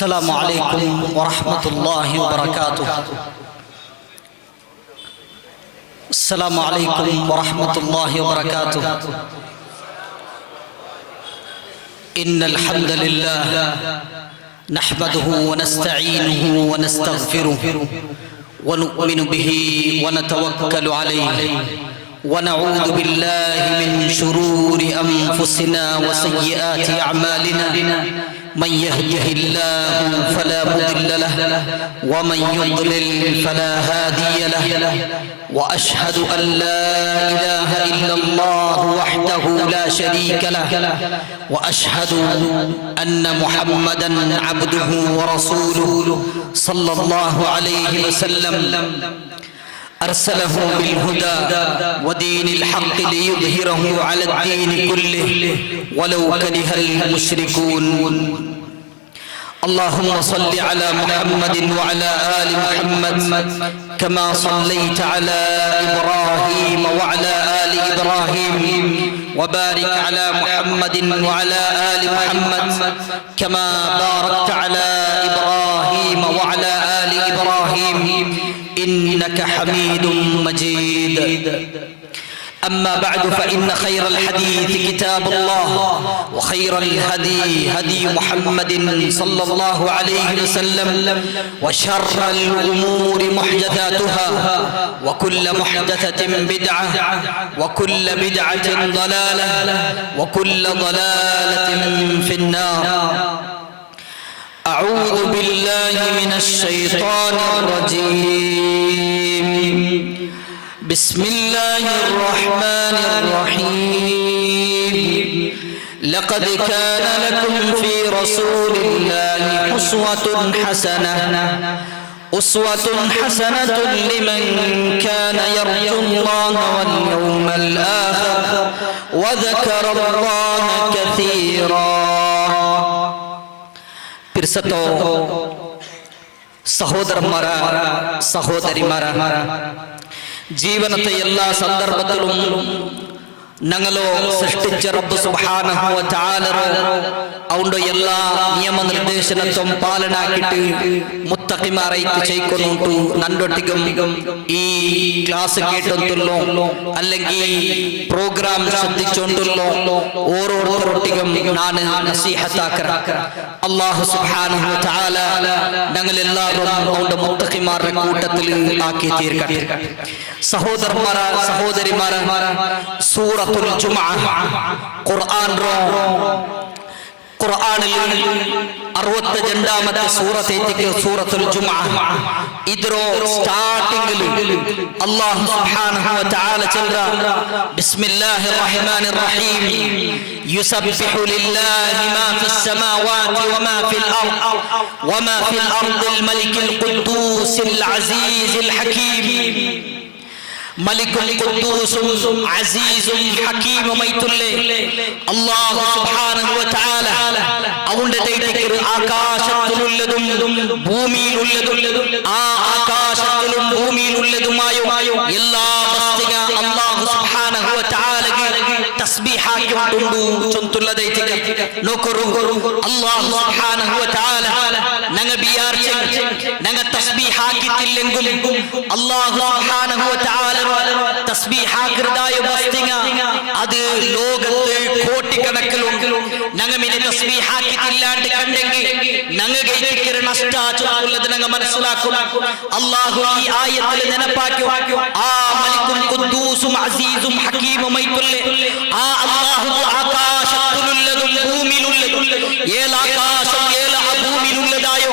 السلام عليكم ورحمة الله وبركاته. السلام عليكم ورحمة الله وبركاته. إن الحمد لله نحمده ونستعينه ونستغفره ونؤمن به ونتوكل عليه ونعوذ بالله من شرور أنفسنا وسيئات أعمالنا. من يهده الله فلا مضل له ومن يضلل فلا هادي له. وأشهد أن لا إله إلا الله وحده لا شريك له. وأشهد أن محمدا عبده ورسوله صلى الله عليه وسلم أرسله بالهدى ودين الحق ليظهره على الدين كله ولو كره المشركون. اللهم صل على محمد وعلى آل محمد كما صليت على إبراهيم وعلى آل إبراهيم وبارك على محمد وعلى آل محمد كما باركت على إبراهيم وعلى آل إبراهيم إنك حميد مجيد. أما بعد فإن خير الحديث كتاب الله وخير الهدي هدي محمد صلى الله عليه وسلم وشر الأمور محدثاتها وكل محدثة بدعة وكل بدعة ضلالة وكل ضلالة في النار. أعوذ بالله من الشيطان الرجيم. بسم الله الرحمن الرحيم. لقد كان لكم في رسول الله أسوة حسنة لمن كان يرجو الله واليوم الآخر وذكر الله كثيرا. പിർസത്തോ സഹോദരന്മാര സഹോദരിമാര, ജീവനത്തെ എല്ലാ സന്ദർഭത്തിലും ഞങ്ങളോ സൃഷ്ടിച്ച റബ്ബ് സുബ്ഹാനഹു വ തആല അവന്റെ എല്ലാ നിയമനിർദ്ദേശനത്തും പാലനാക്കിയിട്ട് മുത്തഖിമാരായിട്ട് ചെയ്യിക്കൊണ്ടു നന്ദൊട്ടിക്കും ഈ ക്ലാസ് കേട്ടൊത്തുള്ളൂ അല്ലെങ്കിൽ പ്രോഗ്രാം ശ്രദ്ധിച്ചോണ്ടുള്ളൂ ഓരോരുത്തരൊട്ടിക്കും ഞാൻ നസീഹത്താക്കറ. അല്ലാഹു സുബ്ഹാനഹു വ തആല ഞങ്ങളെല്ലാവരും അവന്റെ മുത്തഖിമാരുടെ കൂട്ടത്തിൽ ആക്കി തീർക്കട്ടെ. സഹോദരന്മാരെ സഹോദരിമാരെ, സൂറത്തുൽ ജുമുഅ ഖുർആനിൽ 62ാമത്തെ സൂറത്തേക്ക് സൂറത്തുൽ ജുമുഅ. ഇതിരോ സ്റ്റാർട്ടിംഗിൽ അല്ലാഹു സുബ്ഹാനഹു വ തആല ചൊല്ല ബിസ്മില്ലാഹിർ റഹ്മാനിർ റഹീം. യുസബ്ബിഹു ലില്ലാഹി മാ ഫിസ് സമാവാതി വമാ ഫിൽ അർദ് വമാ ഫിൽ അർദിൽ മലിക്കിൽ ഖുദ്ദൂസിൽ അസീസിൽ ഹകീം. മലിക്കുൽ ഖുദ്ദൂസും അസീസും ഹകീമുമായിട്ടുള്ള അല്ലാഹു സുബ്ഹാനഹു വ തആല അവന്റെ ദൈവത്തിക്ക് ആകാശത്തിലുള്ളതും ഭൂമിയിലുള്ളതും ആ ആകാശത്തിലും ഭൂമിയിലുള്ളതുമായ എല്ലാ വസ്തുക്ക അല്ലാഹു സുബ്ഹാനഹു വ തആലക്ക് തസ്ബീഹാക്കിക്കൊണ്ടു ചൊല്ലുന്നതായിട്ട് നോക്കൂ. അല്ലാഹു സുബ്ഹാനഹു വ തആല ഞങ്ങൾ വിചാരിച്ച ഞങ്ങൾ തസ്ബീഹാക്കിയിട്ടില്ലെങ്കിൽ അല്ലാഹു സുബ്ഹാനഹു വ തആല തസ്ബീഹാക്കിയതായ വസ്തുക്ക അത് ലോകത്ത് കോടിക്കണക്കിലുണ്ട്. ഞങ്ങൾ ഇനി തസ്ബീഹാക്കിയിട്ടില്ലാണ്ട് കണ്ടെങ്കിൽ ഞങ്ങൾക്ക് നഷ്ടാച്ചുള്ളത് ഞങ്ങൾ മനസ്സിലാക്കും. അല്ലാഹു ഈ ആയത്തിൽ നെനപ്പാക്കി ആ മലിക്കുൽ ഖുദ്ദൂസും അസീസും ഹകീമുമായിട്ടുള്ള ആ അല്ലാഹു ആകാശത്തിലുള്ളതും ഭൂമിയിലുള്ളതും ഏലാകാശം ഏലാ ഭൂമിയിലുള്ളതായോ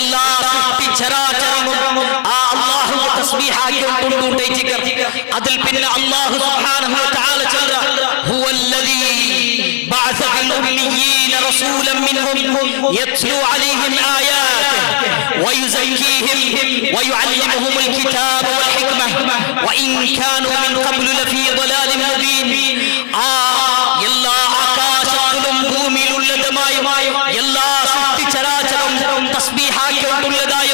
എല്ലാ സൃഷ്ടിചരാചരങ്ങളും ആ അല്ലാഹു തസ്ബീഹാക്കിക്കൊണ്ടുണ്ടേക്ക്. അതിൽ പിന്നെ അല്ലാഹു സുബ്ഹാനഹു വ തആല ചൊല്ല ഹുവല്ലദീ ബഅസ ഫിൽ ഉമ്മiyyin റസൂലൻ മിൻഹും യത്ലു അലൈഹിം ആയാതിഹി വയുസക്കീഹിം വയുഅല്ലിമുഹുൽ കിതാബ വൽ ഹിക്മ വഇൻ കാനൂ മിൻ ഖബ്ലു ലഫീ ളലാലിൻ മുബീൻ. ആ എല്ലാ ആകാശത്തിലും ഭൂമിയിലുള്ളതുമായ എല്ലാ സൃഷ്ടിചരാചരവും തസ്ബീഹാക്കിക്കൊണ്ടുള്ളതായ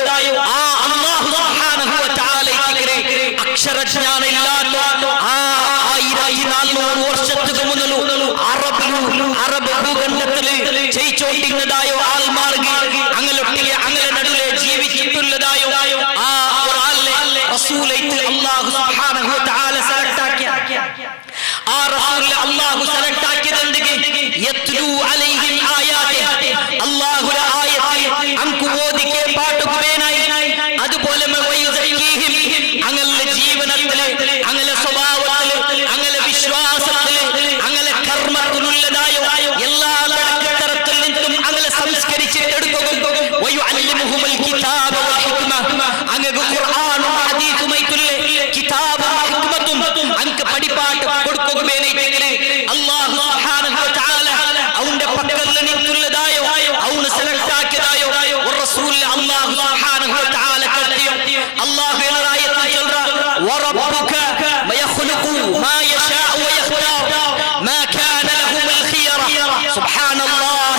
ആ അല്ലാഹു സുബ്ഹാനഹു വ തആലയ്ക്ക് അക്ഷരജ്ഞാനമില്ലാത്ത ആ 1400 വർഷத்துக்கு മുതൽ അറബ് ഭൂഖണ്ഡത്തിൽ ചെയ്യിച്ചോണ്ടിരുന്നതായ ആൾമാർക്ക് അങ്ങനെ وربك يخلق ما يشاء ويختار ما كان لهم الخيرة سبحان الله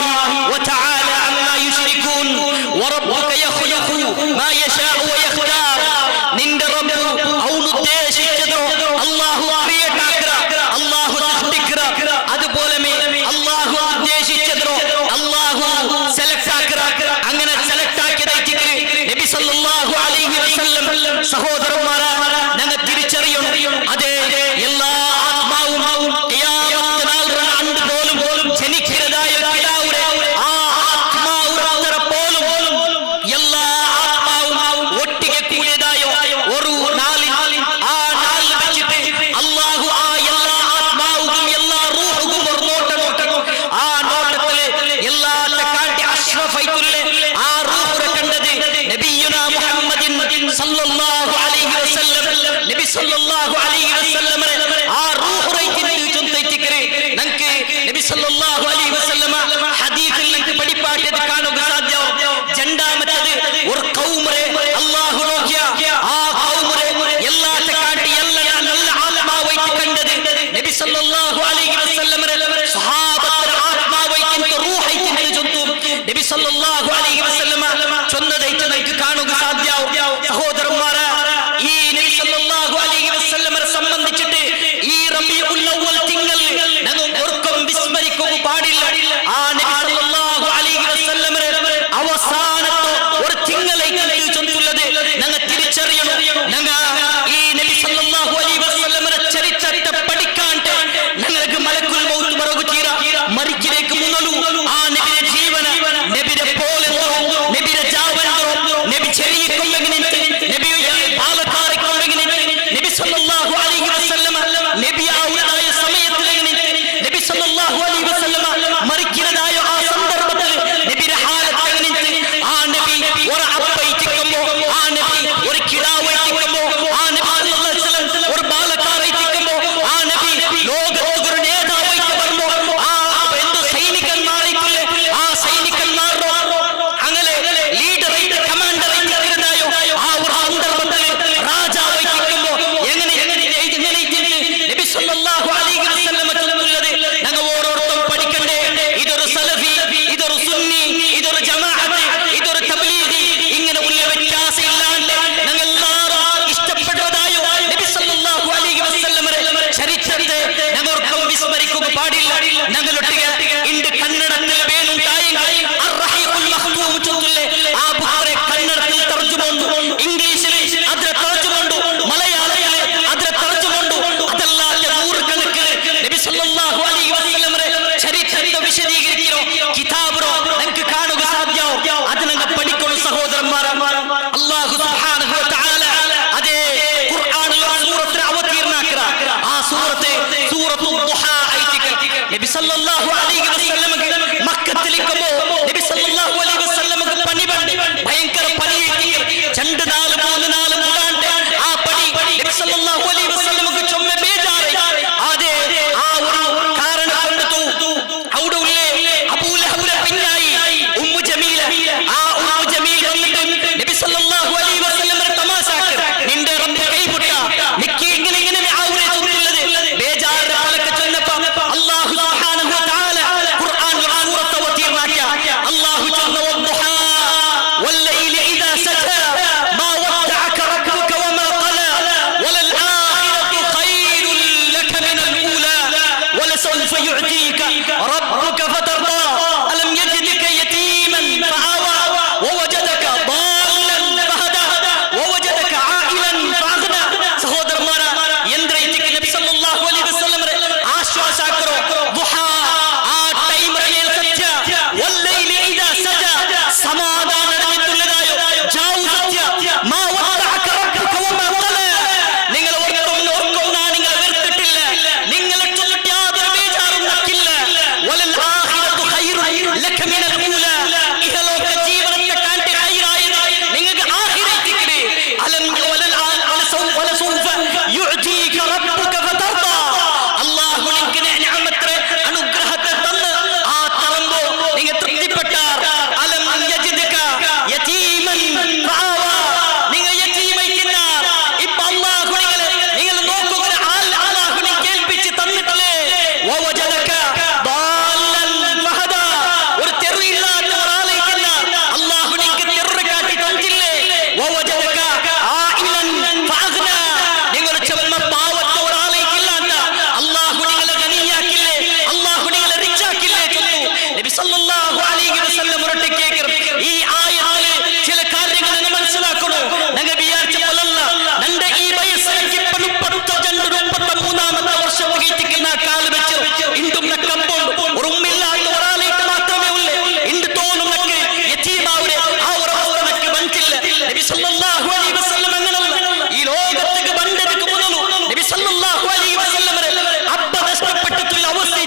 وتعالى عما يشركون وربك يخلق ما يشاء ويختار നിന്റെ റബ്ബ് അവൻ ഉദ്ദേശിച്ചതോ അല്ലാഹു ക്രിയേറ്റ് ആക്കറ അല്ലാഹു സൃഷ്ടിക്കറ അതുപോലെ അല്ലാഹു ഉദ്ദേശിച്ചതോ അല്ലാഹു സെലക്ട് ആക്കറ അങ്ങനെ സെലക്ട് ആക്കിയതായിട്ട് നബി സല്ലല്ലാഹു അലൈഹി വസല്ലം സഹോദരന്മാരെ ഞങ്ങൾ തിരിച്ചറിയണം അതേ എല്ലാ ആത്മാവും ഖിയാമത്ത് നാൾ അന്ന് പോലും ജനിക്കുന്നതായ കിടാവുരെ ആ ആത്മാവുരെ പോലും എല്ലാ ആത്മാവും ഒട്ടിಗೆ കൂടിയതായ ഒരു നാളിൽ ആ നാളിൽ വെച്ചിട്ട് അല്ലാഹു ആ എല്ലാ ആത്മാവുക്കും എല്ലാ റൂഹുക്കും ഒരു നോട്ടം ആ നോട്ടത്തിലെ എല്ലാ കാട്ടി അഷ്റഫൈത്തുlle ആ റൂഹുരെ കണ്ടത് നബിയുനാ മുഹമ്മദിൻ സല്ലല്ലാഹു അലൈഹി വസല്ലം നബി സല്ലല്ലാഹു അലൈഹി വസല്ലം ആ റൂഹുരെ ചൊന്തൈറ്റിക്കരെ നമുക്ക് നബി സല്ലല്ലാഹു അലൈഹി വസല്ലം ഹദീസിൽ നമുക്ക് പഠിപ്പാട്ടിയത് കാണുക സാധ്യവും രണ്ടാമത്തേത് ഒരു ഖൗമരെ അല്ലാഹു നോക്കിയ ആ ഖൗമരെ എല്ലാ കാട്ടി എല്ലാ നല്ല ആത്മാവായിട്ട് കണ്ടത് നബി സല്ലല്ലാഹു അലൈഹി വസല്ലം സ്വഹാബത്തിന്റെ ആത്മാവായിട്ട് റൂഹായിട്ട് ചൊന്തു നബി സല്ലല്ലാഹു അലൈഹി വസല്ലം ചൊന്നതായിട്ട് നമുക്ക് കാണുക സാധ്യവും സഹോദരന്മാരെ ഈ നബി സല്ലല്ലാഹു അലൈഹി വസല്ലമയെ സംബന്ധിച്ചിട്ട് ഈ റബീഉൽ അവ്വൽ തിങ്കൾ ഞങ്ങൾ ഒർക്കം വിസ്മരിക്കുക പാടില്ല ആ നബി സല്ലല്ലാഹു അലൈഹി വസല്ലമയെ അവസാനത്തെ ഒരു തിങ്കളായിട്ട് ചൊല്ലുന്നത് ഞങ്ങൾ തിരിച്ചറിയണം ഞങ്ങൾ ഈ നബി സല്ലല്ലാഹു അലൈഹി വസല്ലമയെ ചരിത്രത്തെ പഠിക്കാൻ ഞങ്ങൾക്ക് മലക്കുൽ മൗത്ത് മറകു തീര മരിക്കിലേക്ക് മുന്നലു ആ നബിയുടെ ജീവന നബിയുടെ പോലെ നബിയുടെ ജാവനോ നബി ചെറിയ കൊമ്പെങ്ങനെ നബി പാലക്കാരെ കൊമ്പെങ്ങനെ നബി സല്ലല്ലാഹു അലൈഹി വസല്ലമ നബി ആവുന്നതായ സമയത്തിലെങ്ങനെ നബി സല്ലല്ലാഹു അലൈഹി വസല്ലമ മരിക്കുന്നതായ ആ സന്ദർഭത്തിൽ നബിയുടെ ഹാലത്ത് എങ്ങനെ ആ നബി സല്ലല്ലാഹു അലൈഹി വസല്ലം അങ്ങനല്ല. ഈ ലോകത്തേക്ക് വന്നതിക്ക് മുതൽ നബി സല്ലല്ലാഹു അലൈഹി വസല്ലം അബ്ബ നഷ്ടപ്പെട്ടിട്ടുള്ള അവസ്ഥ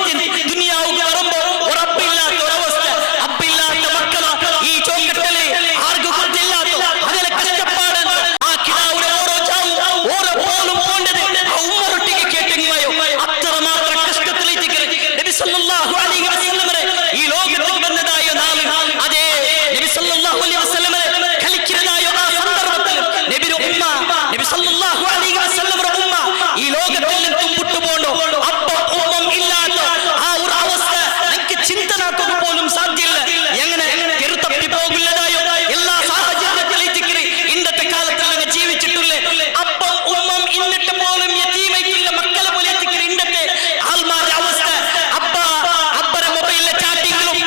ദുനിയാവുക വരുമ്പോ ഒരു അബ്ബില്ലാത്ത ഒരവസ്ഥ, അബ്ബില്ലാത്ത മക്കള ഈ ചോക്കട്ടല് ആർക്കും കൊടുത്തില്ലാത്ത അങ്ങനെ കഷ്ടപ്പാട്. ആ കിടാവുടെ ഓരോ ചാവും ഓരോ പോലും പോണ്ടത് ഉമ്മറൊട്ടിക്ക് കേട്ടെങ്കിലോ അത്രമാത്രം കഷ്ടത്തിലേക്ക് നബി സല്ലല്ലാഹു അലൈഹി വസല്ലം ഈ ലോകത്തേക്ക് വന്നതായ നാൾ അതേ നബി സല്ലല്ലാഹു അലൈഹി വസല്ലം കളിക്കുന്നതായ ആ സന്ദർഭത്തിൽ നബിയുടെ ഉമ്മ നബി സല്ലല്ലാഹു അലൈഹി വസല്ലം ഉമ്മ ഈ ലോകത്തിൽ നിന്നും വിട്ടുപോണ്ടോ അപ്പ ഉമ്മം ഇല്ലാത്ത ആ ഒരു അവസ്ഥ എനിക്ക് ചിന്തനാക്കുക പോലും സാധ്യല്ല. എങ്ങനെ കെറുത്തപ്പി പോകില്ലതായോ എല്ലാ സാഹചര്യത്തിലേക്ക് ഇന്നത്തെ കാലത്ത് അങ്ങ് ജീവിച്ചിട്ടുള്ളേ. അപ്പം ഉമ്മം ഇന്നിട്ട് പോലും യതീമായിട്ടുള്ള മക്കളെ പോലെ ഇന്നത്തെ ആൾമാരുടെ അവസ്ഥ. അബ്ബറെ മൊബൈലിലെ ചാറ്റിങ്ങിലും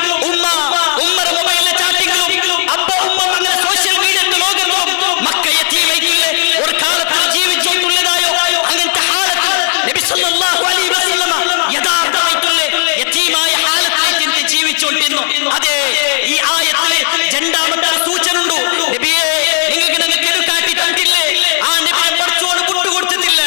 ഉമ്മറെ മൊബൈലിലെ ചാറ്റിങ്ങിലും അബ്ബ ഉമ്മ അങ്ങനെ സോഷ്യൽ മീഡിയത്തെ ലോകത്തും മക്ക യതീമായിട്ടുള്ള ഒരു കാലത്തിൽ ജീവിച്ചിട്ടുള്ളതായോ അങ്ങനത്തെ ഹാലത്തിൽ നബി സല്ലല്ലാഹു അലൈഹി വസല്ലം യഥാർത്ഥമായിട്ടുള്ള യതീമായ ഹാലത്തിലേക്ക് ജീവിച്ചുകൊണ്ടിരുന്നു. അതെ ഈ ആയത്തിലെ രണ്ടാമത്തെ സൂചന ഉണ്ട്. നബിയെ നിങ്ങൾക്ക് കാട്ടി തന്നിട്ടില്ലേ? ആ നബിയെ പഠിച്ചോട് വിട്ടുകൊടുത്തിട്ടില്ല.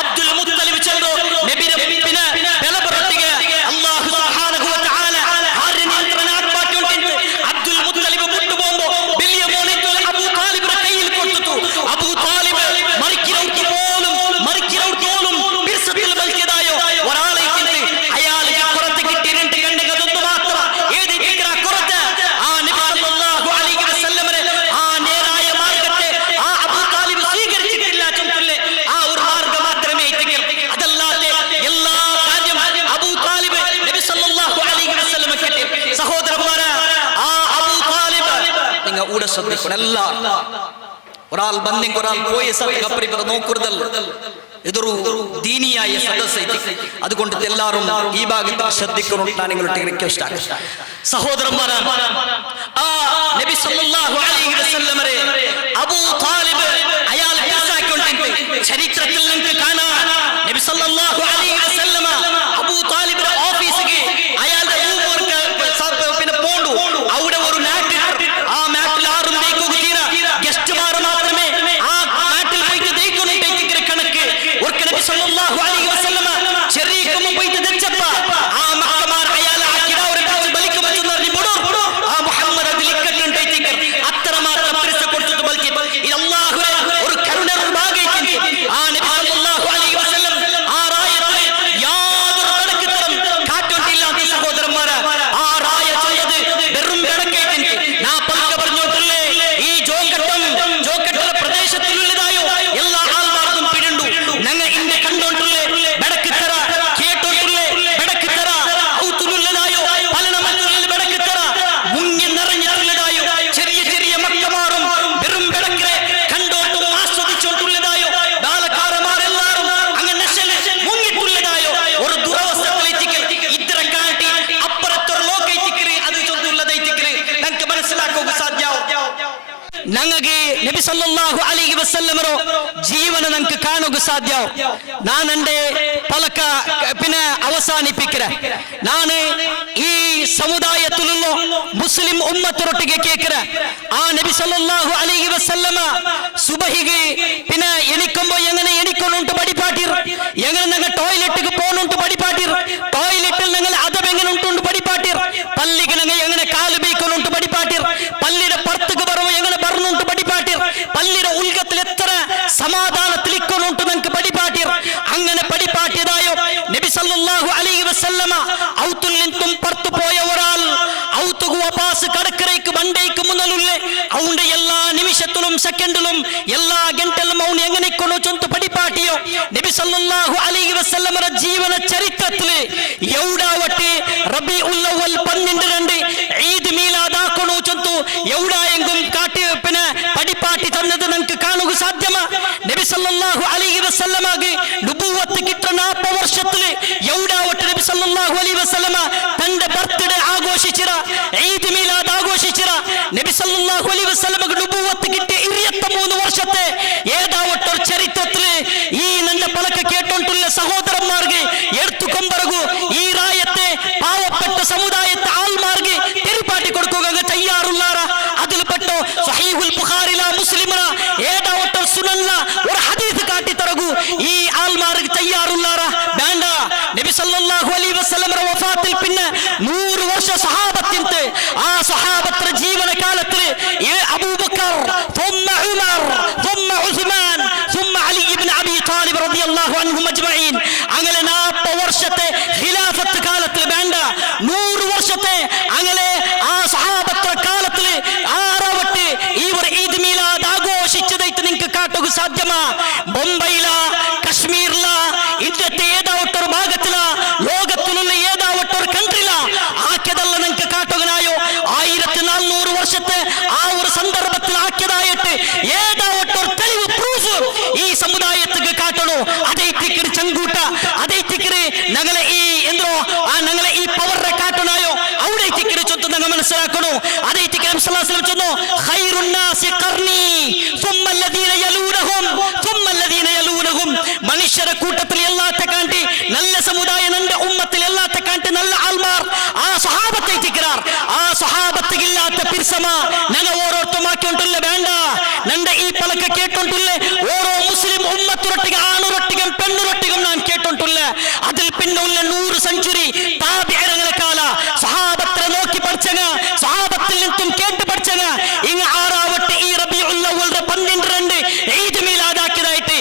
അബ്ദുൽ മുത്തലിബ് ചെന്നു നബിയെ പിന്നെ ബലപ്പെടുത്തുക. അല്ലാഹു സുബ്ഹാനഹു വ തആല ആരെ നിയന്ത്രണാത്മാക്കിക്കൊണ്ടിരുന്നു. അബ്ദുൽ മുത്തലിബ് വിട്ടുപോകുമ്പോ വലിയ മോനിട്ടുള്ള അബൂ താലിബിന്റെ കയ്യിൽ കൊടുത്തു. അബൂ താലിബ് മരിക്കുന്നവർക്ക് പോലും ബിർസത്തിൽ വലിച്ചതായോ ഒരാളെ അയാൾക്ക് പുറത്ത് കിട്ടിയ രണ്ട് കണ്ണുകളൊന്നു മാത്രം ഏത് കുറച്ച് ആ നബി സല്ലല്ലാഹു അലൈഹി വസല്ലം ആ നേരായ മാർഗത്തെ ആ അബൂ താലിബ് സ്വീകരിച്ചിട്ടില്ല. ചൊല്ലില്ലേ ആ ഒരു മാർഗം മാത്രമേ അതല്ലാതെ എല്ലാ കാര്യം അബൂ താലിബ് നബി സല്ലല്ലാഹു അലൈഹി വസല്ലം കിട്ടി. സഹോദരന്മാരെ ആ അബൂ താലിബ് നിങ്ങൾ കൂടെ ശ്രദ്ധിക്കണം. എല്ലാം ഒരാൾ ബന്ധിങ് ഒരാൾ പോയ സപ്പറി നോക്കുന്നതല്ല. ഇതൊരു ദീനിയായ സദസ്സ്. അതുകൊണ്ട് എല്ലാവരും ഈ ഭാഗത്ത് ശ്രദ്ധിക്കണം. നിങ്ങളുടെ റിക്വസ്റ്റ് ആണ് സഹോദരന്മാരെ. ആ നബി സല്ലല്ലാഹു അലൈഹി വസല്ലം അബൂ താലിബ് അയാൾ ചരിത്രത്തിൽ നിങ്ങൾക്ക് കാണാം. നബി സല്ലല്ലാഹു അലൈഹി വസല്ലം അബൂ താലിബിന്റെ ഓഫീസിലേക്ക് അയാളുടെ പിന്നെ പോണ്ടു. അവിടെ ഒരു മാറ്റ്, ആ മാറ്റിൽ ആരും തേക്കുക തീരാ ഗസ്റ്റുമാർ മാത്രമേ ആ മാറ്റിൽ പോയിട്ട് തേക്കുന്നുണ്ടെങ്കിൽ കണക്ക് ഒരു നബി സല്ലല്ലാഹു അലൈഹി വസല്ലം ചെറിയ പോയിട്ട് തെച്ചപ്പ ആ മക്കമാർ അയാൾ ആ കിടാവുടെ ബലിക്ക് വെച്ചെന്ന് പറഞ്ഞു ആ മുഹമ്മദ് അതിൽ ഇക്കട്ടുണ്ടെങ്കിൽ അത്രമാത്രം പൈസ കൊടുത്തിട്ട് ബലിക്ക് അല്ലാഹു ഒരു കരുണ ഭാഗിക്കുന്നു. ആ നബി സല്ലല്ലാഹു അലൈഹി വസല്ലം ആ റായത്തെ യാതൊരു കണക്കിത്തരം കാറ്റൊണ്ടില്ലാത്ത സഹോദരന്മാരെ ആ റായ ചെയ്തത് വെറും കണക്കേറ്റിന് നാ പലക പറഞ്ഞോട്ടില്ലേ. ഈ ജോക്കട്ട പ്രദേശത്തിലുള്ളതായോ എല്ലാ ആൾമാർക്കും പിടിണ്ടു. ഞങ്ങൾ ഇന്നെ കണ്ടോണ്ടുള്ളേ ബടക്ക് തറ കേട്ടോണ്ടുള്ളേ ബടക്ക് തറ ഔത്തുള്ളതായോ പലനമറ്റുള്ള ബടക്ക് തറ മുങ്ങി നിറഞ്ഞിട്ടുള്ളതായോ ചെറിയ മക്കമാറും വെറും ബടക്കരെ കണ്ടോട്ടും ആസ്വദിച്ചോണ്ടുള്ളതായോ ബാലക്കാരന്മാരെല്ലാരും അങ്ങനെ മുങ്ങിട്ടുള്ളതായോ ഒരു ദുരവസ്ഥയിലേക്ക് ഇത്ര കാട്ടി അപ്പുറത്തൊരു ലോകത്തേക്ക് അത് ചൊല്ലുള്ളതേക്ക് ഞങ്ങൾക്ക് മനസ്സിലാക്കുക സാധ്യമാവും. ഞങ്ങൾക്ക് നബി സല്ലല്ലാഹു അലൈഹി വസല്ലം ജീവന ഞങ്ങൾക്ക് കാണുക സാധ്യമാവും. ഞാൻ എൻ്റെ പലക്ക പിന്നെ അവസാനിപ്പിക്കര ನಾನು ಈ ಸಮುದಾಯದಲ್ಲೂ ಮುಸ್ಲಿಂ ಉಮ್ಮತ್ತರೊಟ್ಟಿಗೆ ಕೇಕರ ಆ ನಬಿ ಸಲ್ಲಲ್ಲಾಹು ಅಲೈಹಿ ವಸಲ್ಲಮ ಸುಬಹಿಗೆ പിന്നെ എണിക്കുമ്പോൾ എങ്ങനെ എണിക്കൊണ്ടുണ്ട് പടിപ്പാട്ടിർ, എങ്ങനെ ഞങ്ങൾ ടോയ്ലറ്റിക്ക് പോകുന്നുണ്ട് പടിപ്പാട്ടിർ, ടോയ്ലറ്റിൽ ഞങ്ങൾ അതവ് എങ്ങനെ ഉണ്ട് പടിപ്പാട്ടിർ, പള്ളിക്ക് ഞങ്ങൾ എങ്ങനെ കാല് ബീക്കൊണ്ടുണ്ട് പടിപ്പാട്ടിർ, പള്ളിയുടെ പുറത്തേക്ക് പറയുമ്പോൾ എങ്ങനെ പറഞ്ഞുണ്ട് പടിപ്പാട്ടിർ, പള്ളിയുടെ ഉൽഗത്തിൽ എത്ര സമാധാനത്തിൽ ഇക്കൊണ്ടുണ്ട് ഞങ്ങൾക്ക് പടിപ്പാട്ടിർ. അങ്ങനെ പടിപ്പാട്ടിയതായോ നബി സല്ലല്ലാഹു അലൈഹി വസല്ലമ ഔത്തിൽ നിന്നും പുറത്തു പോയ ഒരാൾ ഔത്തുക വാപാസ് കടക്കരയ്ക്ക് വണ്ടേക്ക് മുന്നലുള്ളേ അവന്റെ എല്ലാ നിമിഷത്തിലും സെക്കൻഡിലും എല്ലാ ഗಂಟೆಲ್ಲೂ ಅವನು എങ്ങനെ ഇക്കൊണ്ടു ചൊന്തു പടിപ്പാട്ടിയോ നബി സല്ലല്ലാഹു അലൈഹി വസല്ലമയുടെ ജീവന ചരിത്രത്തിൽ എവിടാവട്ടെ റബീഉൽ അവ്വൽ 12 ഈദ് മീലാദ് ആക്കണോ ചൊന്തു എവിടായെങ്കും കാട്ടി പിന്നെ പടിപ്പാട്ടി തന്നത് നമുക്ക് കാണുക സാധ്യമാ. നബി സല്ലല്ലാഹു അലൈഹി വസല്ലമക്ക് നുബുവത്ത് കിട്ടുന്ന 40 വർഷത്തിൽ എവിടാവട്ടെ നബി സല്ലല്ലാഹു അലൈഹി വസല്ലമ തന്റെ ബർത്ത്ഡേ ആഘോഷിച്ചിര, ഈദ് മീലാദ് ആഘോഷിച്ചിര. നബി സല്ലല്ലാഹു അലൈഹി വസല്ലമക്ക് നുബുവത്ത് കിട്ടിയ 23 വർഷത്തെ ഏതാവട്ടെ ചരിത്രത്തിൽ ഈ ನನ್ನ പലക കേട്ടോണ്ടുള്ള സഹോദരന്മാർക്ക് എടുത്തുകൊമ്പറകു ഈ രായത്തെ പാവപ്പെട്ട സമുദായത്തെ ആൾമാർക്ക് തെരുപ്പാട്ടി കൊടുക്കുക തയ്യാറുള്ളാറ. അതിൽപ്പെട്ടോ സഹീഹുൽ ബുഖാരില മുസ്ലിമ ഏതാവട്ട സുനന്ന ഒരു ഹദീസ് കാട്ടിത്തരകൂ ഈ ആൾമാർക്ക് തയ്യാറുള്ളാറ വേണ്ട. നബി സല്ലല്ലാഹു അലൈഹി വസല്ലം വഫാത്തിൽ പിന്നെ 100 വർഷ സഹാബത്തിന്റെ ആ സഹാബത്ര ജീവനകാലത്തിൽ അബൂബക്കർ ثم عمر ثم عثمان ثم علي بن ابي طالب رضي الله عنهم اجمعين അങ്ങനെ 40 വർഷത്തെ ഖിലാഫത്ത് കാലത്തിൽ വേണ്ട 100 വർഷത്തെ അങ്ങനെ ആ സഹാബത്ര കാലത്തിൽ ആറാവട്ടെ ഈ ഒരു ഈദ് മീലാദ് ആഘോഷിച്ചതായിട്ട് നിങ്ങൾക്ക് കാട്ടുക സാധ്യമാ? ബൊംബൈയില, കശ്മീരില, ഇന്ത്യത്തെ ഏതാവട്ടൊരു ഭാഗത്തില, ലോകത്തിലുള്ള ഏതാവട്ടൊരു കൺട്രില ആക്കിയതല്ല നിങ്ങൾക്ക് കാട്ടുകനായോ? 1400 വർഷത്തെ ആ ഒരു സന്ദർഭത്തിൽ ആക്കിയതായിട്ട് ഏതാവട്ടൊരു തെളിവ് പ്രൂഫ് ഈ സമുദായത്തിന് കാട്ടണോ? അതേറ്റിക്കര് ചങ്കൂട്ട, അതേറ്റിക്കര് ഞങ്ങളെ ഈ എന്തോ ഞങ്ങളെ ഈ പവറെ കാട്ടണായോ? അവിടെ തിക്കര് ചൊത്ത് ഞങ്ങൾ മനസ്സിലാക്കണോ? അതേറ്റിക്കര് ചൊന്നു ഖൈറുൻ നാസി ഖർനി ثم الذين يلونهم ثم الذين يلونهم. മനുഷ്യരുടെ കൂട്ടത്തിൽ എല്ലാത്തെ കാണ്ടി നല്ല സമുദായം നന്റെ ഉമ്മത്തിൽ എല്ലാത്തെ കാണ്ടി നല്ല ആൾമാർ ആ സ്വഹാബത്തെ തിക്കറാർ. ആ സ്വഹാബത്തില്ലാത്ത പിർസമ ഞങ്ങൾ ഓരോരുത്തമാക്കിക്കൊണ്ടില്ല വേണ്ട. നന്റെ ഈ പലക്ക് കേട്ടോണ്ടില്ലേ ഓരോ മുസ്ലിം ഉമ്മത്തുരൊട്ടിക ആണുരൊട്ടികം പെണ്ണുരൊട്ടികം ഞാൻ കേട്ടോണ്ടില്ല. അതിൽ പിന്നുള്ള 100 സെഞ്ചുറി താബിഈങ്ങളുടെ കാല സ്വഹാബത്തെ നോക്കി പഠിച്ചങ്ങ, സ്വഹാബത്തിൽ നിന്നും കേട്ട് പഠിച്ചങ്ങ. ഇങ്ങ ആറാവട്ടെ ഈ റബീഉൽ അവ്വൽ 12 ഈദ് മീലാദാക്കിയതായിട്ട്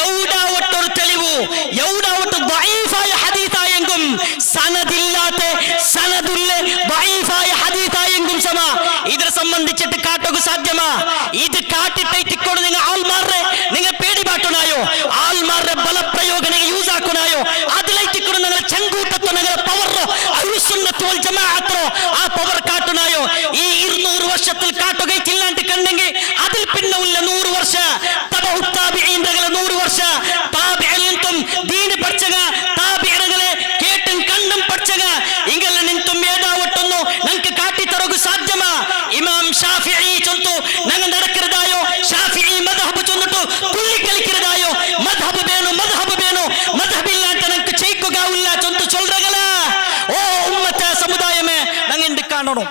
എവിടാവട്ടൊരു തെളിവു എവിടാവട്ടെ ദഈഫായ ഹദീസായെങ്കും സനദില്ലാത്ത സനദുല്ല ദഈഫായ ഹദീസായെങ്കും സമ ഇതിനെ സംബന്ധിച്ചിട്ട് കാട്ടുക സാധ്യമാ? ഇത് കാട്ടിട്ടേറ്റിക്കൊണ്ട് നിങ്ങൾ ആൾമാരെ നിങ്ങൾ പേടിപാട്ടുനായോ? ആൾമാരുടെ ബലപ്രയോഗ നിങ്ങൾ യൂസ് ആക്കുനായോ? അതിലേറ്റിക്കൊണ്ട് നിങ്ങൾ ചങ്കൂട്ടത്തോ നിങ്ങളെ പവറോ അഹ്ലുസുന്നത്ത് വൽ ജമാഅത്തോ ആ പവർ കാട്ടുനായോ? ഈ 200 വർഷത്തിൽ കാട്ടുകയില്ലാണ്ട് കണ്ടെങ്കിൽ അതിൽ പിന്നെ ഉള്ള 100 വർഷ തബഉ താബിഈൻകളെ 100 വർഷ താബിഈൻതും ദീൻ പഠിച്ചക താബിഈകളെ കേട്ടും കണ്ടും പഠിച്ചക ഇങ്ങനെ നിന്തും ഏതാവട്ടൊന്നു നമുക്ക് കാട്ടിത്തരകു സാധ്യമാ? ഇമാം ഷാഫിഈ ചൊന്നു ഞങ്ങൾ നടക്കരുതായോ? ഷാഫിഈ മദ്ഹബ് ചൊന്നിട്ടു തുള്ളിക്കളിക്കരുതായോ? മദ്ഹബ് വേണു മദ്ഹബ് ഇല്ലാത്ത നമുക്ക് ചെയ്ക്കുകയില്ല ചൊന്നു ചൊല്ലകള. ഓ ഉമ്മത്ത സമുദായമേ ഞങ്ങൾ എന്ത് കാണണം?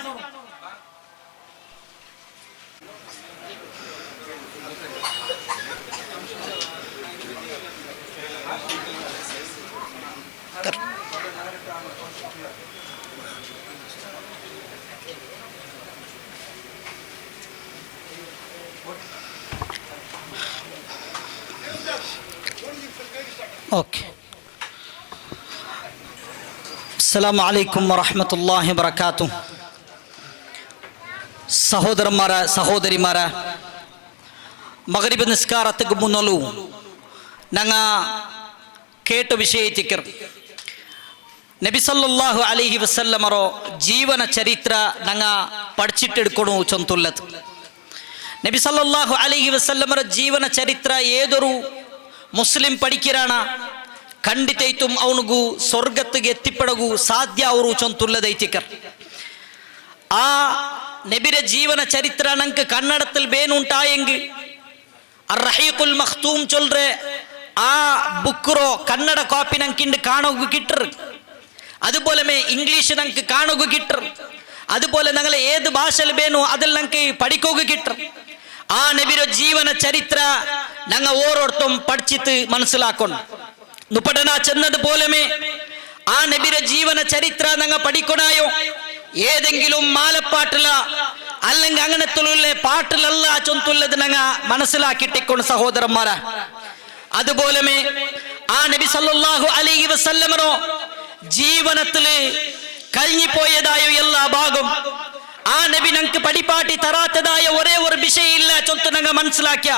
ഓക്കെ. അസ്സലാമു അലൈക്കും വറഹ്മത്തുള്ളാഹി വബറകാതുഹു. സഹോദരന്മാരെ സഹോദരിമാരെ, മഗ്രിബ് നിസ്കാരത്തിക്ക് മുന്നോളൂ ഞങ്ങ കേട്ട വിഷയത്തിക്കർ നബി സല്ലല്ലാഹു അലൈഹി വസല്ലമರೋ ಜೀವನ ಚರಿತ್ರ ನಂಗ ಪಡಿಚಿಟ್ಟೆಡ್ಕೊಣು ಚೊಂತುಲ್ಲದು. നബി സല്ലല്ലാഹു അലൈഹി വസല്ലമರ ಜೀವನ ಚರಿತ್ರ ഏതൊരു മുസ്ലിം പഠിക്കിರಾಣ ಖಂಡಿತೈತುಂ ಅವನಿಗೂ ಸ್ವರ್ಗತ್ತಿಗೆ ಎತ್ತಿಪಡಗು ಸಾಧ್ಯ ಅವರು ಚೊಂತುಲ್ಲದೈತಿಕರ್. ಆ നബിയുടെ ജീവന ചരിത്ര നമുക്ക് കന്നഡത്തിൽ ಬೇನುಂಟಾയെങ്കിൽ അർ-റഹീഖുൽ മഖ്തൂം ചൊല്റെ ആ ബുക്കുറോ കന്നഡ കോപ്പി നമുക്ക് കാണുക കിട്ടർ. അതുപോലെ ഇംഗ്ലീഷ് നമുക്ക് കാണുക കിട്ടർ. അതുപോലെ ഞങ്ങൾ ഏത് ഭാഷയിൽ ಬೇನು അതിൽ നമുക്ക് പഠിക്കുക കിട്ടർ. ആ നബിയുടെ ജീവന ചരിത്ര ഞങ്ങൾ ഓരോരുത്തരും പഠിച്ചിട്ട് മനസ്സിലാക്കണം. നുപടന ചെന്നതുപോലെ ആ നബിയുടെ ജീവന ചരിത്ര ഞങ്ങൾ പഠിക്കണായോ? ഏതെങ്കിലും മാലപ്പാട്ടില അല്ലെങ്കിൽ അങ്ങനത്തുള്ള പാട്ടിലല്ല ചൊന്തുള്ളത് ഞങ്ങൾ മനസ്സിലാക്കിട്ടിക്കൊണ്ട് സഹോദരന്മാരെ. അതുപോലെ ആ നബി സല്ലല്ലാഹു അലൈഹി വസല്ലമറോ ജീവനത്തില് കഴിഞ്ഞു പോയതായ എല്ലാ ഭാഗം ആ നബി ഞങ്ങൾക്ക് പഠിപ്പാട്ടി തരാത്തതായ ഒരേ ഒരു വിഷയമില്ല ചൊന്തു ഞങ്ങൾ മനസ്സിലാക്കിയ.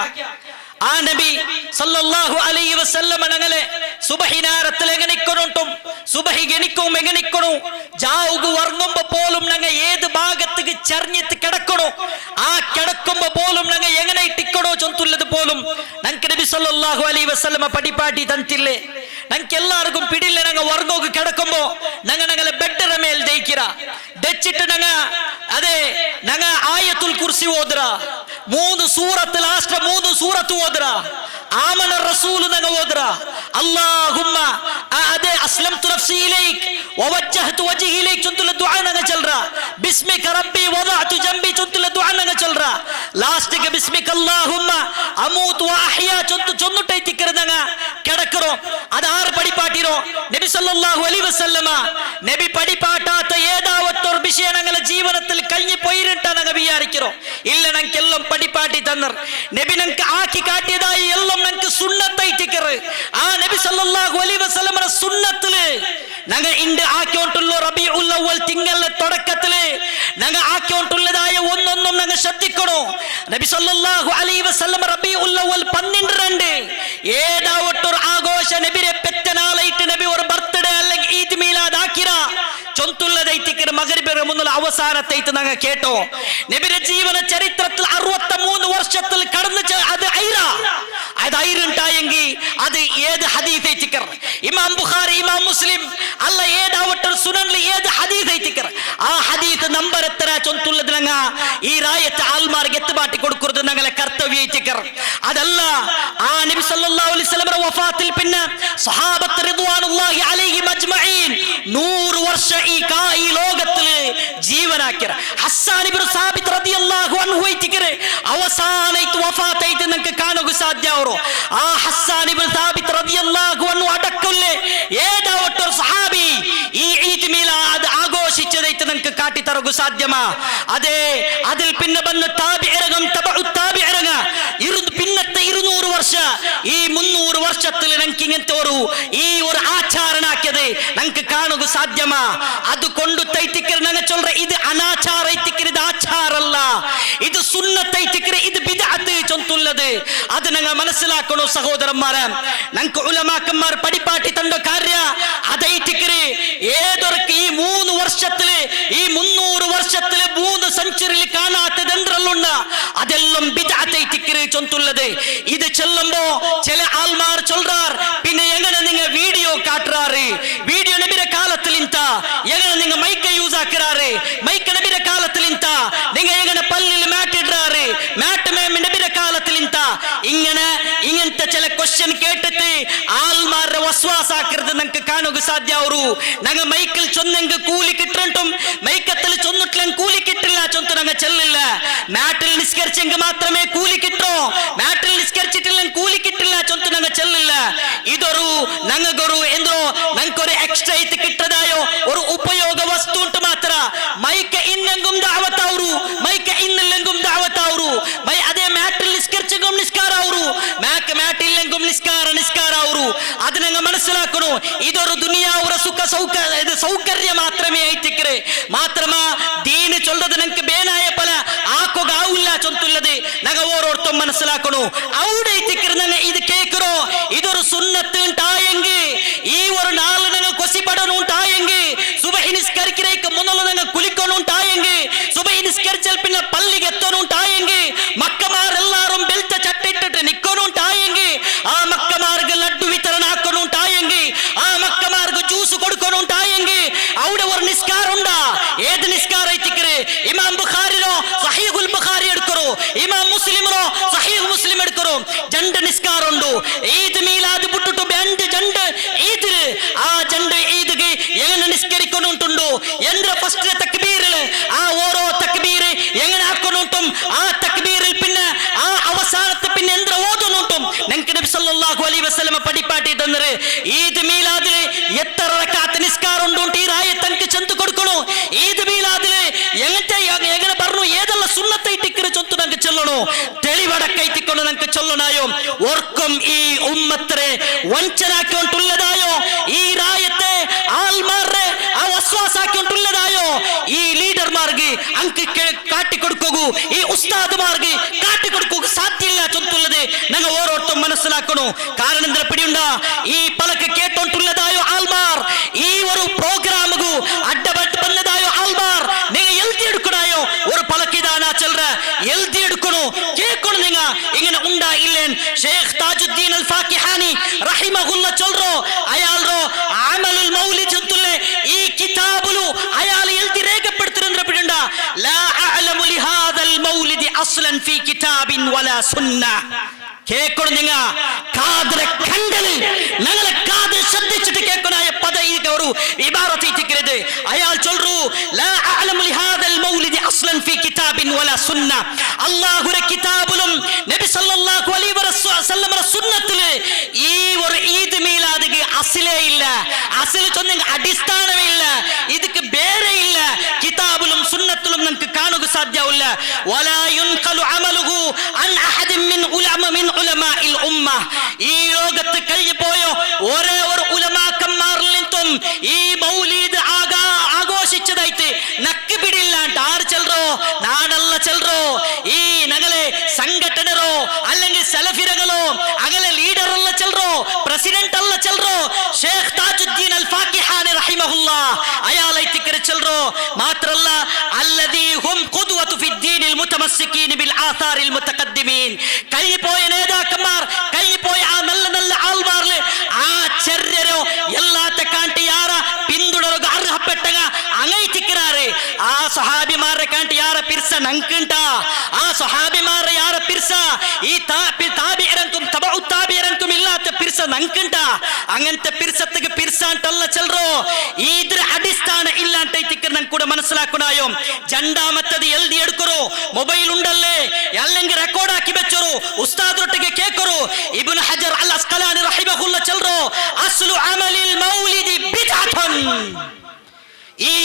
ആ നബി സല്ലല്ലാഹു അലൈഹി വസല്ലമ ഞങ്ങളെ സുബഹി നേരത്തിൽ എങ്ങനെക്കൊണ്ടും സുബഹി ഗണിക്കും എങ്ങനെക്കൊണു ജാവുകു ഉറങ്ങുമ്പോ പോലും ഞങ്ങൾ ഏത് ഭാഗത്തേക്ക് ചറിഞ്ഞിട്ട് കിടക്കണോ ആ കിടക്കുമ്പോ പോലും ഞങ്ങൾ എങ്ങനെ ഇട്ടിക്കണോ ചൊന്തുള്ളത് പോലും ഞങ്ങൾക്ക് നബി സല്ലല്ലാഹു അലൈഹി വസല്ലമ പഠിപ്പാട്ടി തന്നില്ലേ. ഞങ്ങൾക്ക് എല്ലാവർക്കും പിടിയില്ല. ഞങ്ങൾ ഉറങ്ങോക്ക് കിടക്കുമ്പോ ഞങ്ങളെ ബെഡ്ഡറ മേൽ ദയിക്കിറ ദച്ചിട്ട് അതെ ഞങ്ങൾ ആയത്തുൽ കുർസി ഓതുറ 3 സൂറത്ത് ലാസ്റ്റ് 3 സൂറത്ത് ഓതുറ. ആമന റസൂൽ ഞങ്ങൾ ഓതുറ. അല്ലാഹുമ്മ അതെ അസ്ലംതു നഫ്സി ഇലൈക് വവജ്ജഹതു വജ്ഹി ഇലൈക് ചൊന്തുള്ള ദുആ ഞങ്ങൾ ചൊല്ലറ. ബിസ്മിക റബ്ബി വദഅതു ജംബി ചൊന്തുള്ള துஆங்க சொல்றா லாஸ்ட்க்கு பிஸ்மிக அல்லாஹும்ம அமூத் வ அஹ்யா சொன்னுட்டை திக்கிறதாங்க கிடக்குறோம் அது ஆறு படிப்பாட்டிரோம் നബി സല്ലല്ലാഹു അലൈഹി വസല്ലമ നബി പഠിപ്പാട്ടാത്ത ഏതാവത്തൊരു വിഷയം ഞങ്ങളുടെ ജീവിതത്തിൽ കഴിഞ്ഞു പോയിട്ടാ ഞങ്ങൾ വിചാരിக்கிறோம் ഇല്ല ഞങ്ങൾക്കെല്ലാം പഠിപ്പാട്ടി തന്നർ നബി ഞങ്ങൾക്ക് ആക്കി കാട്ടിയതായി എല്ലാം ഞങ്ങൾക്ക് സുന്നത്തായി തിക്കറ് ആ നബി സല്ലല്ലാഹു അലൈഹി വസല്ലമയുടെ സുന്നത്തില് ഞങ്ങൾ ഇണ്ട് ആക്കിക്കൊണ്ടുള്ള റബീഉൽ അവ്വൽ തിങ്കളിലെ തുടക്കത്തില് ഞങ്ങൾ ആക്കിക്കൊണ്ടുള്ളതായ ഒന്നൊന്നും ഞങ്ങൾ ശ്രദ്ധിക്കണം നബി സല്ലല്ലാഹു അലൈഹി വസല്ലമ റബീഉൽ അവ്വൽ 12 ഏതാവത്തൊരു ആഘോഷ നബിയെ പെറ്റ നാളായിട്ട് നബി ഒരു ബർത്ത്ഡേ അല്ലെങ്കിൽ ഈദ് മീലാദ് ആക്കിറ ചൊന്തുള്ളതൈത്തിക്കർ മഗ്രിബിന് മുന്നുള്ള അവസാനത്തൈത്ത് ഞങ്ങൾ കേട്ടോ നബിയുടെ ജീവന ചരിത്രത്തിൽ 63 വർഷത്തിൽ കടന്നു അത് ഐറുണ്ടായെങ്കിൽ അത് ഏത് ഹദീസ് ഐത്തിക്കർ ഇമാം ബുഖാരി ഇമാം മുസ്ലിം അല്ല ഏതാവട്ടെ സുനനിൽ ഏത് ഹദീസ് ഐത്തിക്കർ ആ ഹദീസ് നമ്പർ എത്ര ചൊന്തുള്ളത് ഞങ്ങ ഈ രായത്തെ ആൽമാർക്ക് എത്തുപാട്ടി കൊടുക്കുന്നത് ഞങ്ങളെ കർത്തവ്യ ഐത്തിക്കർ അതല്ല ആ നബി സല്ലല്ലാഹു അലൈഹി വസല്ലമയുടെ വഫാത്തിൽ പിന്നെ സ്വഹാബത്ത് റിദ്വാനുല്ലാഹി അലൈഹിം അജ്മഈൻ 100 വർഷം ഈ ലോകത്തിൽ ജീവനാക്കിയ ഹസ്സാൻ ഇബ്നു സാബിത്ത് റളിയല്ലാഹു അൻഹു ഐത്തിക്കർ അവസാനത്തെ വഫാത്തായിട്ട് നിങ്ങൾക്ക് കാണുക സാധ്യമാവോ ആ ഹസ്സാൻ ഇബ്നു സാബിത്ത് റളിയല്ലാഹു അൻഹു അടക്കല്ലേ ഏതാവട്ടെ ഒരു സഹാബി ഈ ഈദ് മീലാദ് ആഘോഷിച്ചതായിട്ട് നിങ്ങൾക്ക് കാട്ടിത്തറുക സാധ്യമാ അതെ അതിൽ പിന്നെ വന്ന് താബിഇറങ്ങും തബഉ താബിഇറങ്ങ പിന്നത്തെ 200 വർഷം ഈ 300 വർഷത്തിൽ ഞങ്ങൾക്ക് ഇങ്ങനത്തെ ഒരു ആചാരണാക്കിയത് ഞങ്ങൾക്ക് കാണുക സാധ്യമാ അതുകൊണ്ട് തൈത്തിക്കർ ഞങ്ങൾ ചൊല്ற ഇത് അനാചാര ഐത്തിക്കർ ഇത് ആചാരല്ല ഇത് സുന്നത്ത് ഐത്തിക്കർ ഇത് ബിദ്അത്ത് ചൊന്തുള്ളത് അത് ഞങ്ങൾ മനസ്സിലാക്കണോ സഹോദരന്മാരെ ഞങ്ങൾക്ക് ഉലമാക്കന്മാർ പഠിപ്പാട്ടി തണ്ട കാര്യ അതൈത്തിക്കർ ഏതൊക്കെ ഈ 3 വർഷത്തില് ഈ 300 വർഷത്തില് 3 സെഞ്ചുറിയിൽ കാണാത്തത് എന്തെല്ലുണ്ട് അതെല്ലാം ബിദ്അത്ത് ഐത്തിക്കർ ചൊന്തുള്ളത് ഇത് ചെല്ലുമ്പോ ചില ആൾമാർ ചൊല്ലാർ പിന്നെ എങ്ങനെ നിങ്ങൾ വീഡിയോ കാട്ടുറാറ് വീഡിയോ നബിയുടെ കാലത്തിൽ ഇന്ത എങ്ങനെ നിങ്ങൾ മൈക്ക് യൂസ് ആക്കുറാറ് മൈക്ക് നബിയുടെ കാലത്തിൽ ഇന്ത നിങ്ങൾ എങ്ങനെ പല്ലിൽ മാറ്റ് ഇടാറ് മാറ്റ് നബിയുടെ കാലത്തിൽ ഇന്ത ഇങ്ങനത്തെ ചില ക്വസ്റ്റ്യൻ കേട്ടിട്ട് ആൾമാരുടെ വസ്വാസാക്കരുത് നിങ്ങൾക്ക് കാണുക സാധ്യമാവൂ ഞങ്ങൾ മൈക്കിൽ ചൊന്നെങ്കിൽ കൂലി കിട്ടും മൈക്കത്തിൽ ചൊന്നിട്ടില്ല കൂലി കിട്ടില്ല ചൊന്തു ഞങ്ങൾ ചെല്ലില്ല മാറ്റിൽ നിസ്കരിച്ചെങ്കിൽ മാത്രമേ കൂലി കിട്ടോ മാറ്റിൽ നിസ്കരിച്ചിട്ടില്ല കൂലി കിട്ടില്ല ചൊന്തു ഞങ്ങൾ ചെല്ലില്ല ഇതൊരു ഞങ്ങൾക്കൊരു എന്തോ ഞങ്ങൾക്കൊരു എക്സ്ട്രാ ഇത് കിട്ടതായോ ഒരു ഉപയോഗ വസ്തു ഉണ്ട് മാത്ര മൈക്ക് ഇന്നെങ്കും ദഅവത്താവൂ മൈക്ക് ഇന്നില്ലെങ്കും ദഅവത്താവൂ അതേ മാറ്റിൽ നിസ്കരിച്ചെങ്കും നിസ്കാരാവൂ മാറ്റില്ലെങ്കും നിസ്കാരാവൂ അത് ഞങ്ങൾ മനസ്സിലാക്കണോ ഇതൊരു ദുനിയാവുറ സുഖ സൗകര്യ മാത്രമേ ആയിത്തിക്കറ് മാത്രമാ ദീന് ചൊല്ലത് ഞങ്ങൾക്ക് ബേനായ പല ആക്കുക ആവില്ല ചൊന്തുള്ളത് ഞങ്ങൾ ഓരോരുത്തരും മനസ്സിലാക്കണോ അവിടെ എത്തിക്കറ് ഞങ്ങൾ ഇത് കേൾക്കറോ ഇതൊരു സുന്നത്ത് ഉണ്ടായെങ്കിൽ ഈ ഒരു നാള് ഞങ്ങൾ കൊസിപ്പടണം ഉണ്ടായെങ്കിൽ സുബഹി നിസ്കരിക്കുന്നേക്ക് മുന്നുള്ള ഞങ്ങൾ കുളിക്കണം ഉണ്ടായെങ്കിൽ സുബഹി നിസ്കരിച്ചാൽ പിന്നെ പള്ളിക്ക് എത്തണം ഉണ്ടായെങ്കിൽ മക്കമാരെല്ലാരും ബെൽറ്റ ചട്ടിട്ടിട്ട് നിൽക്കണം ഉണ്ടായെങ്കിൽ ആ മക്കമാർക്ക് ലഡ്ഡു വിതരണ ആക്കണം ഉണ്ടായെങ്കിൽ ആ മക്കമാർക്ക് ജ്യൂസ് കൊടുക്കണം ഉണ്ടായെങ്കിൽ അവിടെ ഒരു നിസ്കാരം ഉണ്ടാ ഏത് നിസ്കാരം എത്തിക്കറ് ഇമാം ബുഖാരിനോ സഹീഹുൽ ബുഖാരി എടുക്കറോ ഇമാം മുസ്ലിമിനോ സഹീഹ് മുസ്ലിം എടുക്കറോ രണ്ട് നിസ്കാരം ഉണ്ടോ ഈദ് മീലാദ് ಬಿಟ್ಟು രണ്ട് ഈദില് ആ രണ്ട് ഈദ്ಗೆ എങ്ങനെ നിസ്കരിക്കുന്നുണ്ടോ എന്റെ ഫസ്റ്റ് തക്ബീറില് ആ ഓരോ തക്ബീര് എങ്ങനെ ആക്കുന്നുണ്ടും ആ തക്ബീറിൽ പിന്നെ ആ അവസാനത്തെ പിന്നെ എന്ത് ഓതുന്നുണ്ടും ഞങ്ങൾക്ക് നബി സല്ലല്ലാഹു അലൈഹി വസല്ലം പഠിപ്പാട്ടി തന്നത് ഈദ് മീലാദില് എത്ര റക്അത്ത് നിസ്കാരം ഉണ്ട് ഈ രായത്തൻക്ക് ചെന്തു കൊടുക്കണോ ഈദ് മീലാദില് എങ്ങനെ പറഞ്ഞു ഏതല്ല സുന്നത്തായിട്ടിക്കറ് ചൊന്തു ഞങ്ങൾക്ക് ചൊല്ലണോ തെളിവടക്കൈത്തിക്കൊണ്ട് ഞങ്ങൾക്ക് ചൊല്ലണായോ ഓർക്കും ഈ ഉമ്മത്തിനെ വഞ്ചനാക്കിക്കൊണ്ടുള്ളതായോ ഈ രായത്തെ ആൾമാരുടെ ആ വസ്വാസാക്കിക്കൊണ്ടുള്ളതായോ ഈ ലീഡർമാർക്ക് അങ്ക് കാട്ടിക്കൊടുക്കൂ ഈ ഉസ്താദ്മാർക്ക് കാട്ടിക്കൊടുക്കുക സാധ്യമില്ല ചൊന്തുള്ളത് ഞങ്ങൾ ഓരോരുത്തരും മനസ്സിലാക്കണോ കാരണം എന്താ പിടിയുണ്ട ഈ പലക്ക് കേട്ടോണ്ടുള്ളതായോ ആൾമാർ ഈ ഒരു പ്രോഗ്രാമുകു അഡ്ഡപ്പെട്ട് വന്നതായോ ആൾമാർ നിങ്ങൾ എഴുതിയെടുക്കണായോ ഒരു പലക്കിതാനാ ചെല്ற എഴുതിയെടുക്കണോ കേൾക്കണോ നിങ്ങൾ ഇങ്ങനെ ഉണ്ടാ ഇല്ലേൻ ഷേഖ് താജുദ്ദീൻ അൽ ഫാക്കിഹാനി റഹിമഹുല്ല ചൊല്റോ അയാളോ അമലുൽ മൗലിദ് ചൊല്ലെ ഈ കിതാബുലു അയാൾ എഴുതി രേഖപ്പെടുത്തുന്ന പിടിയുണ്ട ലാ അഅലമു ലിഹാദൽ മൗലിദ് അസ്ലൻ ഫീ കിതാബിൻ വലാ സുന്ന കേൾക്കണം. നിങ്ങ കാതിലെ കണ്ടല് ഞങ്ങളെ കാത് ശ്രദ്ധിച്ചിട്ട് കേൾക്കണായ പദ ഒരു ഇബാറത്തിക്കുന്നത്. അയാൾ ചൊല്ലു ലാ അഅലമു ലിഹാദൽ മൗലിദി അസ്ലൻ ഫീ കിതാബിൻ വലാ സുന്ന. അല്ലാഹുവിന്റെ കിതാബിലും നബി സല്ലല്ലാഹു അലൈഹി വസല്ലം സുന്നത്തില് ഈ ഒരു ഈദ് മീലാദിക്ക് അസ്ലേ ഇല്ല, അസ്ൽ ചൊന്ന അടിസ്ഥാനമേ ഇല്ല, ഇതിക്ക് ಬೇರೆ ಇಲ್ಲ. കിതാബിലും സുന്നത്തിലും നമുക്ക് കാണുക സാധ്യവില്ല. വലാ യുൻഖലു അമലുഹു അൻ അഹദിൻ മിൻ ഉലമാഇൽ ഉമ്മ. ഈ ലോകത്ത് കഴിഞ്ഞു പോയോ ഒരേ ഒരു ഉലമാക്കന്മാരിൽ നിന്നും ഈ മൗലീദ് ആഘോഷിച്ചതായിട്ട് നക്ക് പിടിയില്ലാണ്ട് ആര് ചെല്ലറോ നാടല്ല ചെല്ലറോ ഈ ഞങ്ങളെ സംഘടനരോ അല്ലെങ്കിൽ സലഫിരകളോ അങ്ങനെ ലീഡർ അല്ല ചെല്ലറോ പ്രസിഡന്റ് അല്ല ചെല്ലറോ ഷേഖ് താജുദ്ദീൻ അൽ ഫാക്കിഹാനി റഹിമഹുല്ലാഹ് അയാളായിട്ട് ചെല്ലറോ മാത്രല്ല അല്ലദീ ഹും ഖുദ്വതു ഫിദ്ദീനിൽ മുതമസ്സികീന ബിൽ ആഥാറിൽ മുതഖദ്ദിമീൻ. കഴിഞ്ഞുപോയ നേതാക്കന്മാർ കഴിഞ്ഞുപോയ ആ നല്ല നല്ല ആൾമാരിൽ ആ ചര്യരോ എല്ലാത്തെ കാണ്ടി യാര പിന്തുടരുക അർഹപ്പെട്ടക അങ്ങൈറ്റിക്கிறாரு. ആ സ്വഹാബിമാരെ കാണ്ടി യാര പിർസ നങ്കുണ്ട, ആ സ്വഹാബിമാരെ യാര പിർസ ഈ താബിഇറങ്കും തബഉ താബിഇറങ്കും ഇല്ലാത്ത പിർസ നങ്കുണ്ട. അങ്ങനത്തെ പിർസത്തിക്ക് പിർസാണ്ടല്ല ചെല്ലറോ ഇದ್ರ അടിസ്ഥാന ഇല്ലാണ്ടೈತಿക്ക് ನಂಗೆ ಕೂಡ മനസ്സിലാക്കണായോ. രണ്ടാമത്തത് എഴുതി എടുക്കറോ ಮೊಬೈಲ್ ഉണ്ടല്ലേ അല്ലെങ്കിൽ റെക്കോർഡ് ആക്കി വെച്ചറോ ഉസ്താദൊട്ടിಗೆ ಕೇಕರೋ. ഇബ്നു ഹജർ അൽ അസ്ഖലാനി റഹിമഹുല്ലാഹ് ചെല്ലറോ അസ്ലു അമലിൽ മൗലിദി ബിദ്അത്തുൻ. ഈ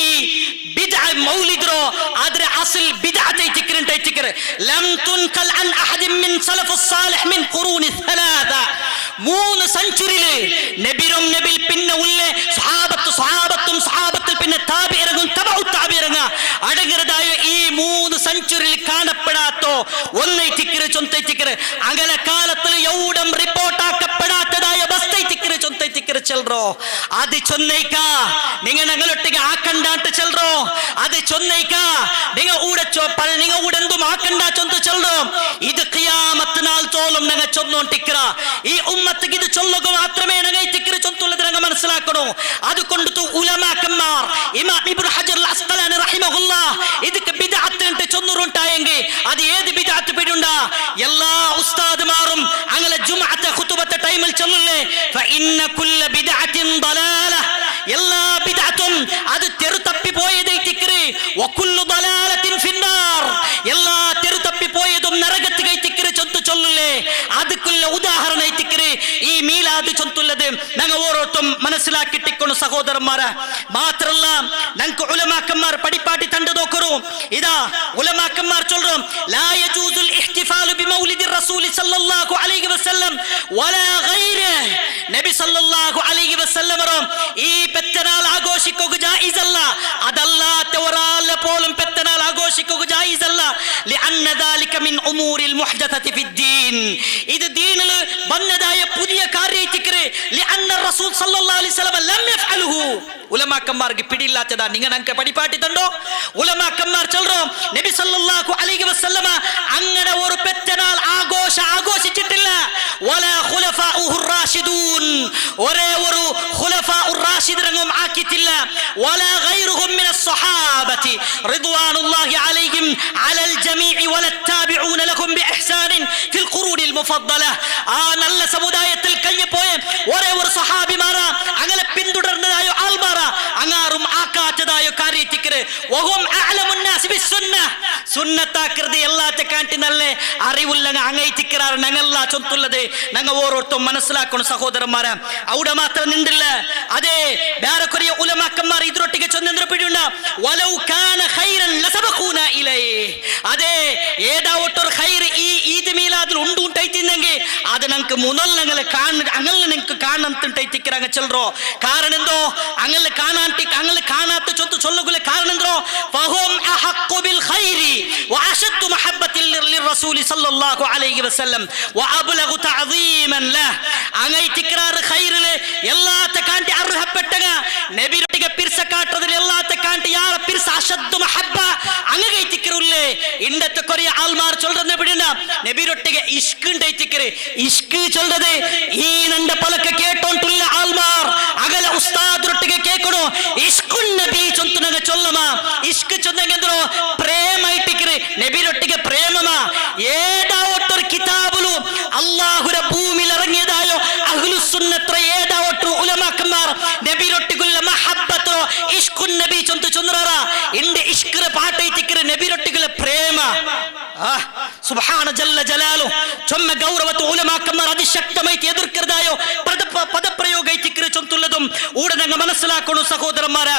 ബിദ്അ മൗലിദ്രോ ആದ್ರೆ അസ്ൽ ബിദ്അത്തെ തിക്രണ്ടൈതിക്കറെ ലം തുൻകൽ അൻ അഹദിൻ മിൻ സലഫുസ് സാലിഹ് മിൻ ഖുറൂനി ثلاثه. 3 സെഞ്ചുറിയില് നബിരും നബിൽ പിന്നെ ഉള്ളേ സ്വഹാബത്തും പിന്നെ താബിഇറങ്ങും തബഉ താബിഇറങ്ങ അടങ്ങുന്നതായ ഈ 3 സെഞ്ചുറിയിൽ കാണപ്പെടാത്തോ ഒന്നൈതിക്കറെ ചൊന്തൈതിക്കറെ അങ്ങനെ കാലത്തിൽ യൗഡം റിപ്പോർട്ട് ആക്കപ്പെടാത്തതായ ബസ്തൈതിക്കറെ ചൊന്തൈതിക്കറെ ചെല്ലറോ. അത് ചൊന്നൈക്ക നിങ്ങൾ ഞങ്ങളൊട്ടിಗೆ ആക്കണ്ടാട്ട് ചെല്ലറോ. അത് ചൊന്നൈക്ക നിങ്ങൾ ഊടെന്തും ആക്കണ്ട ചൊന്തു ചെല്ലറോ. ഇത് ഖിയാമത്ത് നാൾ തോലും ഞങ്ങൾ ചൊന്നോണ്ടിക്കറ ഈ ഉമ്മത്തിക്ക് ഇത് ചൊല്ലുക മാത്രമേ ഞങ്ങൾ ചൊന്തുള്ളത് ഞങ്ങൾ മനസ്സിലാക്കണോ. അതുകൊണ്ട് ഉലമാക്കന്മാർ ഇമാം ഇബ്നു ഹജർ അൽ അസ്ഖലാനി റഹിമഹുല്ലാഹ് ഇതിക്ക് ബിദ്അത്ത് എന്ന് ചൊന്നുറുണ്ടായെങ്കിൽ അത് ഏത് ബിദ്അത്ത് പിടിയുണ്ട. എല്ലാ ഉസ്താദുമാരും അങ്ങനെ ജുമുഅത്തെ ഖുതുബത്തെ ടൈമിൽ ചൊല്ലുല്ലേ ഫഇന്ന കുല്ല ബിദ്അത്തിൻ ളലാല. എല്ലാ ബിദ്അത്തും അത് തെറുതപ്പി പോയതൈതിക്കറെ വകുല്ലു ളലാലത്തിൻ ഫിന്നാർ. എല്ലാ തെറുതപ്പി പോയതും നരകത്തികൈതിക്കറെ ചൊന്തു ചൊല്ലുല്ലേ. അതുക്കുള്ള ഉദാഹരണ ಐತಿക്കರೆ ഈ മീലാദ് ചൊന്തുള്ളത് ഞങ്ങൾ ഓരോരുത്തരും മനസ്സിലാക്കിട്ടിക്കൊള്ളു സഹോദരന്മാരെ. മാത്രല്ല ഞങ്ങൾക്ക് ഉലമാക്കന്മാർ പടിപ്പാട്ടി തണ്ടു നോക്കറു. ഇതാ ഉലമാക്കന്മാർ ചൊല്ലും ലാ യജൂസുൽ ഇഹ്തിഫാലു ബിമൗലിദി റസൂലി സല്ലല്ലാഹു അലൈഹി വസല്ലം വലാ ഗൈരിഹി. നബി സല്ലല്ലാഹു അലൈഹി വസല്ലം ഈ പെത്തനാൾ ആഘോഷിക്കുക ജായിസല്ല. അതല്ലാത്ത ഒരാളെ പോലും പെത്തനാൾ ആഘോഷിക്കുക ജായിസല്ല. ലിഅന്ന ദാലിക മിൻ ഉമൂരിൽ മുഹ്ദസതി ഫിദ്ദീൻ. ഇത് ദീനിൽ വന്നതായ പുതിയ കാര്യത്തിക്കറെ ലിഅന്ന റസൂൽ സല്ലല്ലാഹു അലൈഹി വസല്ലം ലം യഫ്അലുഹു. ഉലമാക്കന്മാർക്ക് പിടിയില്ലാത്തതാ നിങ്ങൾ ഞങ്ങൾക്ക് പടിപ്പാട്ടി തണ്ടോ. ഉലമാക്കന്മാർ ചൊല്ലോ നബി സല്ലല്ലാഹു അലൈഹി വസല്ലം അങ്ങനെ ഒരു പെത്തനാൾ ആഘോഷിച്ചിട്ടില്ല. വലാ ഖുലഫാഉഹു റാഷിദൂൻ. ഒരേ ഒരു ഖുലഫാഉർ റാഷിദും ആക്കിയിട്ടില്ല. വലാ ഗൈറുഹും മിനസ് സ്വഹാബത്തി റിദ്വാനുല്ലാഹി അലൈഹിം അലൽ ജമീഇ വലത്താബിഊന ലഹും ബിഇഹ്സാനിൻ ഫിൽ ഖുറൂനിൽ മുഫദ്ദല. ആ നല്ല സമുദായത്തിൽ കഴിഞ്ഞുപോയ ഒരേ ഒരു സ്വഹാബിമാര അങ്ങനെ പിന്തുടർന്നതായ ആൾമാര അങ്ങാറും ആക്കാത്തതായ കാര്യത്തിക്കറ് വഹും അഅലമുൻ നാസ് ബിസ്സുന്ന. സുന്നത്താക്കൃതി എല്ലാത്തെ കാട്ടി നല്ല അറിവുള്ള അങ്ങൈത്തിക്കറാറ് ഞങ്ങളെല്ല ചൊന്തുള്ളത് ഞങ്ങൾ ഓരോരുത്തരും മനസ്സിലാക്കണം സഹോദരന്മാരെ. അവിടെ മാത്രം നിന്നില്ല. അതേ ಬೇರೆ ಕೊರಿಯ ಉಲಮಾಕന്മാർ ಇದರೊಟ್ಟಿಗೆ ಚೊಂದೆಂದ್ರ ಪಿಡಿಯುಂಡ ವಲೌ ಕಾನ ಖೈರನ್ ಲಸಬಖೂನ ಇಲೈ. ಅದೇ ಏದಾ ಒಟ್ಟೊರ್ ಖೈರ್ ಈ ಈದ್ ಮೀಲಾದ್ ಉಂಟೈತಿಂದಂಗೆ ಅದು ನಂಗೆ ಮುನಲ್ ನಂಗಲೆ ಅಂಗಲ್ ನಿಂಗೆ ಕಾಣಂತೈತಿಕ್ಕಿರಂಗ ಚೆಲ್ರೋ. ಕಾರಣ ಎಂದೋ ಅಂಗಲ್ ಕಾಣಾತ ಚೊಂತು ಚೊಲ್ಲಗುಲೆ ಕಾರಣ ಎಂದ್ರೋ ಫಹುಂ ಅಹqqu ಬಿಲ್ ಖೈರಿ ವ ಅಶದ್ದು ಮಹಬ್ಬತಿಲ್ ಲಿರ್ರಸೂಲಿ ಸಲ್ಲಲ್ಲಾಹು ಅಲೈಹಿ ವಸಲ್ಲಂ ವ ಅಬ್ಲಗು ತಅದೀಮನ್ ಲಹ. അങ്ങൈത്തിക്റാർ ഖൈറിലെ എല്ലാത്തെ കാണ്ടി അർഹപ്പെട്ടക നബിയുടെ പിർസ കാട്ടതിൽ എല്ലാത്തെ കാണ്ടി യാറ പിർസ അശദ്ദു മഹബ്ബ അങ്ങൈത്തിക്റുല്ലേ. ഇണ്ടത്തെ കൊറിയ ആൾമാർ ചൊല്ലുന്ന പിടിണ്ട നബിയൊട്ടിಗೆ ഇഷ്ക് ഉണ്ടൈത്തിക്റ്. ഇഷ്ക് ചൊല്ലದೆ ഈ നന്റെ പലക കേട്ടോണ്ടുള്ള ആൾമാർ അകല ഉസ്താദൊട്ടിಗೆ കേൾക്കണോ. ഇഷ്കുൻ നബി ചൊന്തനക ചൊല്ലമ. ഇഷ്ക് ചൊന്നಗೆಂದ್ರು ಪ್ರೇಮ ಐತಿಕ್റ്. ನಬಿಯೊಟ್ಟಿಗೆ ಪ್ರೇಮಮ ಏಡಾ ಒಟ್ಟರ ಕಿತಾಬುಲು ಅಲ್ಲಾಹ್ പ്രേമ സുബ്ഹാന ജല്ല ജലാലു ചൊമ്മ ഗൗരവത്ത് ഉലമാക്കന്മാർ അതിശക്തമായി എതിർക്കരുതായോ പദപ്രയോഗ ചൊന്തുള്ളതും ഊടെ ഞങ്ങൾ മനസ്സിലാക്കണു സഹോദരന്മാരെ.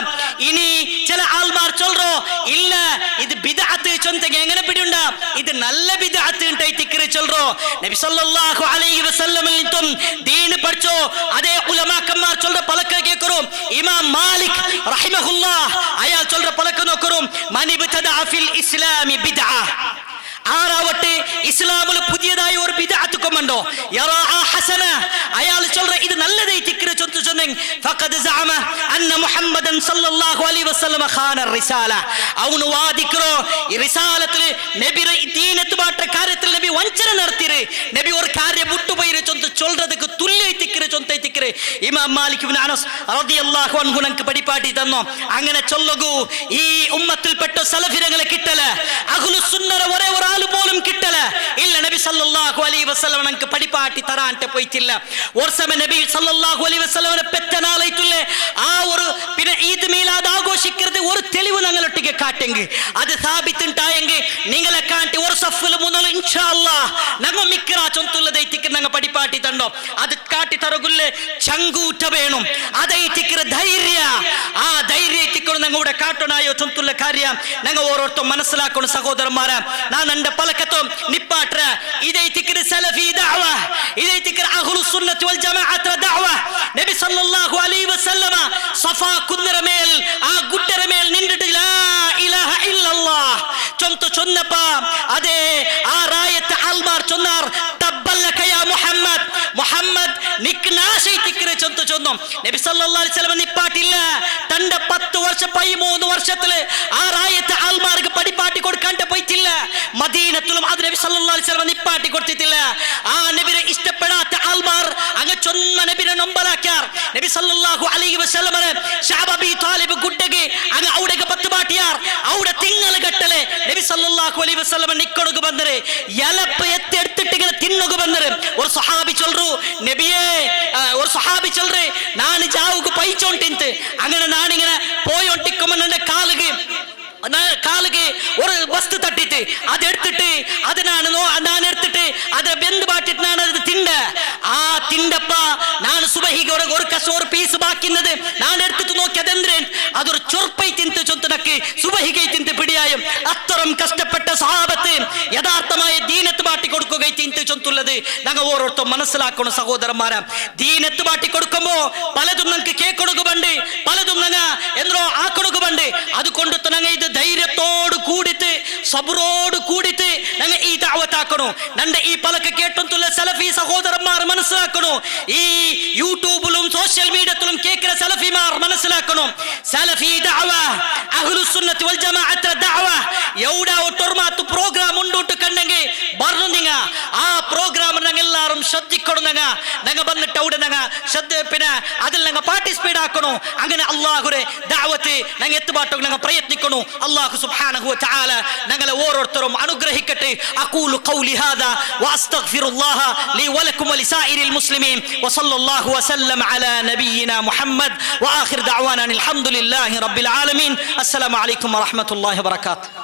ഇനി ചില ആൾമാർ ചൊല്ലോ ഇല്ല ഇത് ബിദ്അത്ത് ചൊന്തಗೆ എങ്ങനെ പിടിയുണ്ട ഇത് നല്ല ബിദ്അത്ത് ഉണ്ടൈതിക്കറി ചൊല്ലോ. നബി സല്ലല്ലാഹു അലൈഹി വസല്ലമിൽ നിന്നും ദീൻ പഠിച്ചോ അതേ ഉലമാക്കന്മാർ ചൊല്ല പലക കേക്കറോ. ഇമാം മാലിക് റഹിമഹുല്ലാഹ് അയാൾ ചൊല്ല പലക നോക്കറോ മനിബ്തദഅ ഫിൽ ഇസ്ലാമി ബിദ്അ. ആറാവട്ടെ ഇസ്ലാമിൽ പുതിയതായി ഒരു ബിദ്അത്ത് കൊണ്ടോ യറാ ഹസന അയാൾ ചൊല്ല ഇത് നല്ലതായി തിക്കറി ചൊന്തു ചൊന്നെങ് ഫഖദ് സഅമ അന്ന മുഹമ്മദൻ സല്ലല്ലാഹു അലൈഹി വസല്ലം ഖാന റിസാല അവನು വാദിക്കറോ ഈ റിസാലത്തിൽ നബി ദീനത്ത് ബാട്ട കാര്യത്തിൽ നബി വഞ്ചന നടത്തിരെ നബി ഒരു കാര്യം വിട്ടുപോയി ചൊന്തു ചൊല്ലದಕ್ಕೆ തുല്യ തിക്കറി ചൊന്തೈ തിക്കറി. ഇമാം മാലിക് ഇബ്നു അനസ് റളിയല്ലാഹു അൻഹു നമുക്ക് പഠിപ്പാട്ടി തന്നു. അങ്ങനെ ചൊല്ലകൂ ഈ ഉമ്മത്തിൽപ്പെട്ട സലഫികളെ കിട്ടല അഹ്ലുസ് സുന്നറ ഒരേ ആള് പോലും കിട്ടല ഇല്ല. നബി സല്ലല്ലാഹു അലൈഹി വസല്ലം നമുക്ക് പഠിപ്പാട്ടി തരാൻട്ട് പോയിട്ടില്ല. ഒരു സമയം നബി സല്ലല്ലാഹു അലൈഹി വസല്ലം പെറ്റനാളായിട്ടില്ലേ ആ ഒരു പിന്നെ ഈദ് മീലാദ് ആഘോഷിക്കരുത് ഒരു തെളിവ് ഞങ്ങളൊട്ടിಗೆ കാട്ടെങ്കിൽ അത് സാബിത്തുണ്ടായെങ്കിൽ നിങ്ങളെ കാട്ടി ഒരു സഫിൽ മുതൽ ഇൻഷാ അല്ലാഹ് ഞങ്ങൾ മിക്ര ചൊന്തുള്ളതൈത്തിക്ക് ഞങ്ങൾ പഠിപ്പാട്ടി തണ്ടോ അത് കാട്ടി തരകുല്ലേ ചങ്കൂറ്റ വേണം അതൈത്തിക്ക് ധൈര്യ ആ ധൈര്യ എത്തിക്കൊണ്ട് ഞങ്ങൾ ഇവിടെ കാട്ടണായോ ചൊന്തുള്ള കാര്യം ഞങ്ങൾ ഓരോരുത്തരും മനസ്സിലാക്കണം സഹോദരന്മാരെ. ನಾನು ಅಂಡ ಪಲಕತೋ ನಿಪ್ಪಾಟ್ರ ಇದೈತಿಕ್ರ ಸಲಫಿ ದಅವ ಇದೈತಿಕ್ರ ಅಹ್ಲುಸ್ ಸುನ್ನತ್ ವಲ್ ಜಮಾಅತ್ ದಅವ. ನಬಿ ಸಲ್ಲಲ್ಲಾಹು ಅಲೈಹಿ ವಸಲ್ಲಮ ಸಫಾ ಕುಂದರ ಮೇಲ್ ಆ ಗುಡ್ಡರ ಮೇಲ್ ನಿಂದಿಟ್ಟು ಲಾ ಇಲಾಹ ಇಲ್ಲಲ್ಲಾಹ್ ಚೊಂತು ಚೊನ್ನಪ್ಪ ಅದೇ ಆ ರಾಯತ್ ಆಲ್ಮಾರ್ ಚೊನ್ನಾರ್ ತಬ್ಬಲ್ಲಕ ಯಾ ಮುಹಮ್ಮದ್ ಮುಹಮ್ಮದ್ ನಿಕ್ ನಾಶೈತಿಕ್ರ ಚೊಂತು ಚೊನ್ನು നബി സല്ലല്ലാഹു അലൈഹി വസല്ലം നിപ്പാട്ടില്ല തന്റെ 10 വർഷം 13 വർഷത്തിൽ ആ രായത്ത് ആൽമാർക്ക് പഠിപ്പാട്ടി കൊടുക്കാൻ പോയിട്ടില്ല. മദീനത്തിലും അത് നബി സല്ലല്ലാഹു അലൈഹി വസല്ലം നിപ്പാട്ടി കൊടുത്തിട്ടില്ല. ആ നബിയെ ഇഷ്ടപ്പെടാത്ത ആൾമാർ അങ്ങ് ചൊന്ന നബിയെ നൊമ്പലാക്കാർ. നബി സല്ലല്ലാഹു അലൈഹി വസല്ലം ശഅബി താലിബ് ഗുഡ്ഡಗೆ അങ്ങ് ഔടെಗೆ പത്ത് ബാട്ടിയാർ ഔടെ തിങ്ങൾ ಗಟ್ಟಲೆ നബി സല്ലല്ലാഹു അലൈഹി വസല്ലം നിക്കൊടുക ಬಂದರೆ ಎಲപ്പ് ಎತ್ತಿ എടുത്തിട്ട് ഇങ്ങനെ തിന്നുക ಬಂದರೆ ഒരു സഹാബി ചൊല്ലു നബിയേ ഒരു സഹാബി ചൊല്ലറെ ನಾನು ಜಾವುಗೆ ಪೈಚೊಂಟಿಂತ അങ്ങനെ നാനിങ്ങനെ പോയൊണ്ടിക്കുമ്പോൾ എൻ്റെ കാലുಗೆ ഒരു വസ്തു തട്ടിട്ട് അതെടുത്തിട്ട് അത് ഞാൻ എടുത്തിട്ട് അത് ബെന്ത് പാട്ടിട്ട് ഞാൻ അത് തിണ്ട ആ തിണ്ടപ്പ ನಾನು സുബഹിಗೆ ഒരു കസോർ പീസ് ബാക്കിന്നത് ഞാൻ എടുത്തിട്ട് നോക്കി അതെന്തേ അതൊരു ചൊർപ്പൈ തിന്ത് ചൊന്തനക്ക് സുബഹിಗೆ തിന്ത് പിടിയായും അത്തരം കഷ്ടപ്പെട്ട സഹാബത്ത് യഥാർത്ഥമായ ദീനത്ത് ബാട്ടി കൊടുക്കുക തിന്ത് ചൊന്തുള്ളത് ഞങ്ങൾ ഓരോരുത്തരും മനസ്സിലാക്കണം സഹോദരന്മാരെ. ദീനത്ത് ബാട്ടി കൊടുക്കുമ്പോ പലതും ഞങ്ങൾക്ക് കേക്കൊടുക്കുന്നുണ്ട് പലതും ഞങ്ങൾ എന്തോ ആക്കൊടുക്കുന്നുണ്ട് അതുകൊണ്ട് ഞങ്ങൾ ഇത് ധൈര്യത്തോട് കൂടിട്ട് സബറോട് കൂടിട്ട് ഞങ്ങൾ ഈ ദഅവത്താക്കണോ. നന്റെ ഈ പലക്ക് കേട്ടുള്ള സലഫി സഹോദരന്മാർ മനസ്സിലാക്കണോ. ഈ യൂട്യൂബിലും സോഷ്യൽ മീഡിയത്തിലും കേൾക്കുന്ന സലഫിമാർ മനസ്സിലാക്കണം സലഫി ദഅവ അഹ്ലുസ് സുന്നത്ത് വൽ ജമാഅത്ത് ദഅവ എവിടെ ഒട്ടൊരുമാത്ത് പ്രോഗ്രാം ഉണ്ടോട്ട് കണ്ടെങ്കിൽ പറഞ്ഞു നിങ്ങ ആ പ്രോഗ്രാം ഞങ്ങൾ എല്ലാവരും ശ്രദ്ധിക്കണം. ഞങ്ങൾ വന്നിട്ട് അവിടെ ഞങ്ങൾ ശ്രദ്ധ പിന്നെ അതിൽ ഞങ്ങൾ പാർട്ടിസിപ്പേറ്റ് ആക്കണോ. അങ്ങനെ അള്ളാഹുരെ ദഅവത്ത് ഞങ്ങൾ എത്തുപാട്ടോ ഞങ്ങൾ പ്രയത്നിക്കണോ. അല്ലാഹു സുബ്ഹാനഹു വ തആല ഞങ്ങളെ ഓരോരുത്തരും അനുഗ്രഹിക്കട്ടെ. അഖൂലു ഖൗലി ഹാദാ വഅസ്തഗ്ഫിറുല്ലാഹ ലി വലക്കും വലിസായിരിൽ മുസ്ലിമീൻ വസല്ലല്ലാഹു വസല്ലം അലാ നബിയിനാ മുഹമ്മദ് വആഖിർ ദഅവാനാ അൽഹംദുലില്ലാഹി റബ്ബിൽ ആലമീൻ. അസ്സലാമു അലൈക്കും വറഹ്മത്തുള്ളാഹി വബറകാതുഹു.